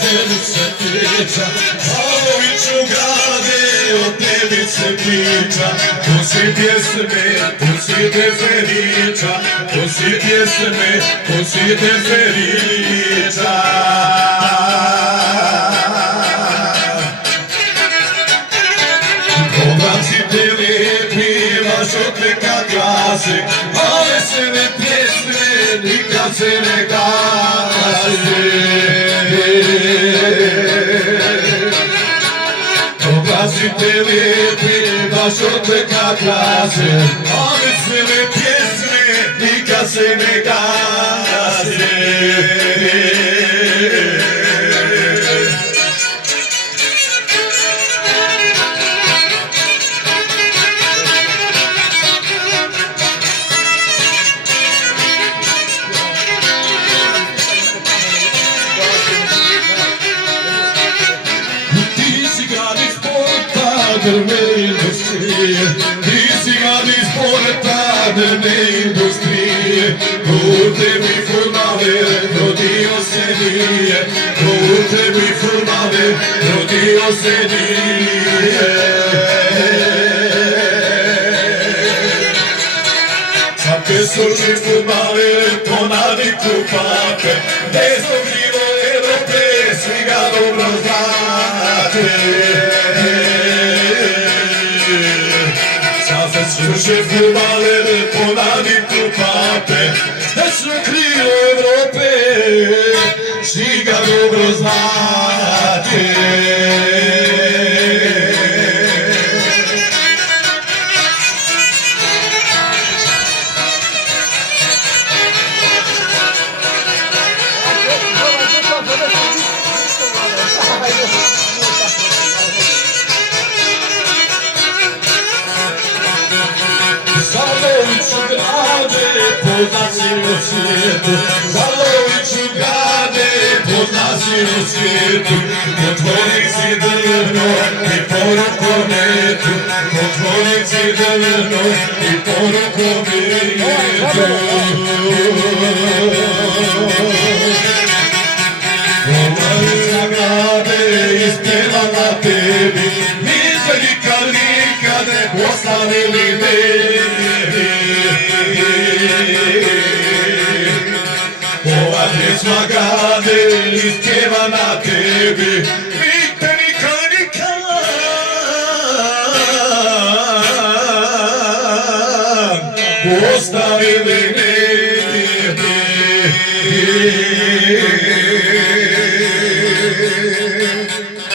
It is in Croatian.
tebi se priča, Pavloviću grade, o tebi se priča. To si pjesme, to si teferiča, to si pjesme, to si teferiča. Oblačite lijepi, vaš otlika glasi, a vesele pjesme nikad se ne gasi. Oblačite lijepi, vaš otlika glasi, a vesele pjesme nikad se ne gasi. Drvne industrije, ti si grad iz porta drvne industrije. U tebi furmale rodio se nije, u tebi furmale rodio se nije. Svake suši furmale ponadi kupate, desno krivo Evrope, svi ga dobro znate. Slušaj furmale, ponadi kupate, desno krilo Evrope, svi ga dobro znate. Zaloviću grade, poznat si u svijetu, Zaloviću grade, poznat si u svijetu. Po tvornici drvno i po rukometu, po tvornici drvno i po rukometu. Pomalica grade, ispjeva na tebi, mi se nikad ne poslavili tebi. Ova pjesma grade, ispjeva na tebi, mi te nikad ostavili ne bi.